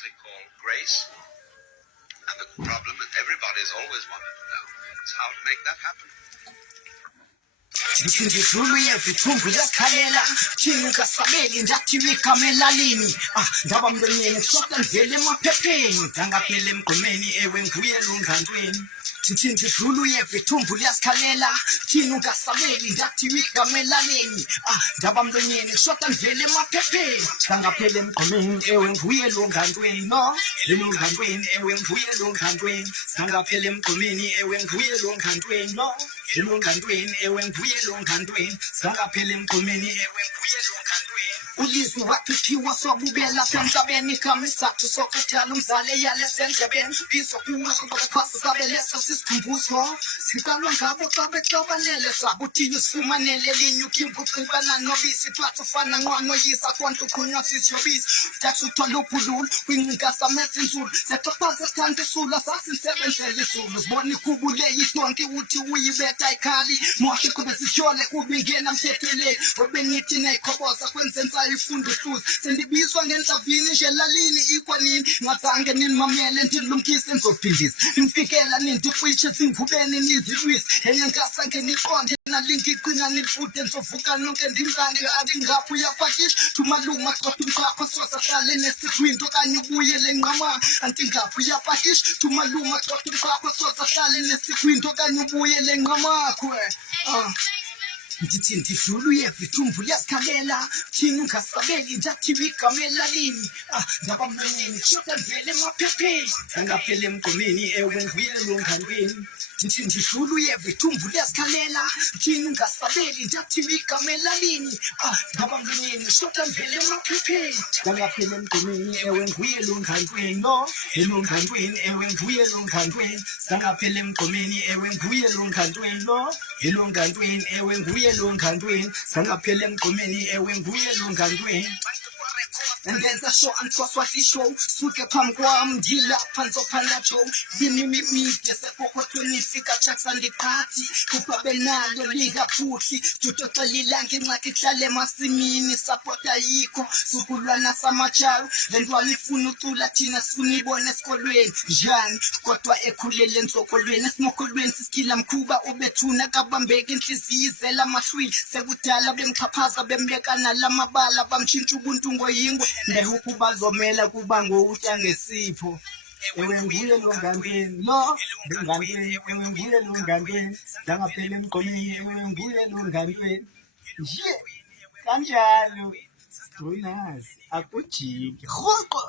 falsely call grace. And the problem that everybody's always wanted to know is how to make that happen. Ngithuluye vithumbu yasikhalela thina kasabeli ndathi wikamelalini ndaba mlonyeni kushoda ndvele emaphepheni zangaphela emgqumeni ewe nguye lungandweni ngithuluye vithumbu yasikhalela thina kasabeli ndathi wikamelalini ndaba mlonyeni kushoda ndvele emaphepheni zangaphela emgqumeni ewe nguye lungandweni no lungandweni ewe nguye lungandweni zangaphela emgqumeni ewe nguye lungandweni no elongandweni ewe nguye longandweni sangaphela emgqumeni ewe nguye longandweni ulizwi wakhiphiwa sobubela emhlabeni kamisathu sokuthala umzale yalesendlebeni bizokuwa ngobakhwasa sabeleso sisikhumbuzo sikalwa ngabo xa bexobanele sabuthiyo sifumanele linyukimbu xibana nobisi twathi ufana nqwanqo yisa konke uqhunywa sisiyobisi tathi uthola uphulula kwincikasa mesinzulu sexophaza sithanda isula sasinsebenzela isulu sibona ikubule yidonke uthi uyibetha ikhali moshe kube sityhole kubingena mthetheleni obengithi nayikhoboza kwenzenzayo ifundo hluzi sendibizwa ngendlavini nje lalini ikwanini ngazange nimamele ndilumkise ndizophindisa nimfikela nindixwitshe zingubeni nizilwisi enye ngasange niqonde nalingiqinga nilfude ndizovuka nonke ndingange andingapho uyapakisha thumaluma xotha umqapha sosahlale nesigwindo kanye ubuyele nqama andingapho uyapakisha thumaluma xotha umqapha sosahlale nesigwindo kanye ubuyele nqamakho ndithi ndidluluye vithumbu yasikhalela thina ungasabeli ndathi wikamelalini ndaba mlonyeni kushoda ndvele emaphepheni zangaphela emgqumeni ewe nguye longandweni ndithi ndidluluye vithumbu yasikhalela thina ungasabeli ndathi wikamelalini ndaba mlonyeni kushoda ndvele emaphepheni zangaphela emgqumeni ewe nguye longandweni no elongandweni ewe nguye longandweni zangaphela emgqumeni ewe nguye longandweni no elongandweni ewe nguye longandweni sangaphela emgqumeni ewe nguye longandweni ndenza sho antwaswa sisho suke phambi kwam ndilapha nzophanatsho bimimimide sekokhothweni fika jacksandiqhathi kubabenalo lingaphuhli tutoxelilanga ingxaki ihlale emasimini sapota yikho sukulwana samajalo lentwana ifuna ucula thina sifuna ibona esikolweni njani kodwa ekhulele entsokolweni esimokolweni sisikhila mkhuba ubethuna kabambeka inhliziyo izela amahlwili sekudala bemxhaphaza bembekana lamabala bamtshintsha ubuntu ngoyingwe ndehuphu bazomela kuba ngowutya ngesipho ewe nguye longandweni lo ngandweni ewe nguye longandweni zangaphela emgqomeni ewe nguye longandweni nje kanjalo stroyinazi akujiki rhoqo